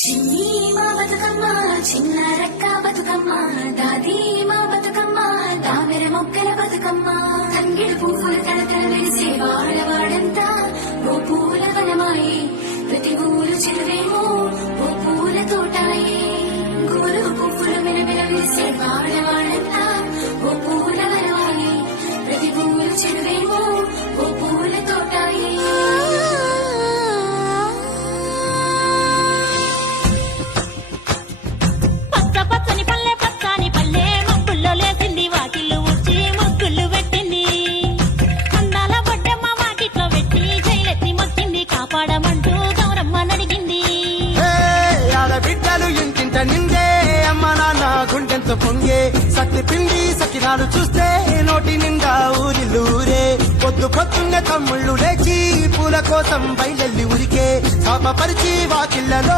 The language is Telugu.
చిన్ని మా బతుకమ్మ చిన్న రక్క బతుకమ్మ దాది మా బతుకమ్మ దామెర మొక్కల బతుకమ్మ. తంగిడు పువ్వుల తడతల వెలిసే వాడవాడంతా ప్రతి ఊరు చెరువేమో ఇంటింట నిండే అమ్మ నాన్న గుండెంత పొంగే. సత్తి పిండి సకినాలు చూస్తే నోటి నిండా ఊరిల్లు ఊరే. పొద్దు పొద్దున్నే తమ్ముళ్ళు లేచి పూల కోసం బయలెల్లి ఉరికే పాప పరిచి వాకిళ్ళలో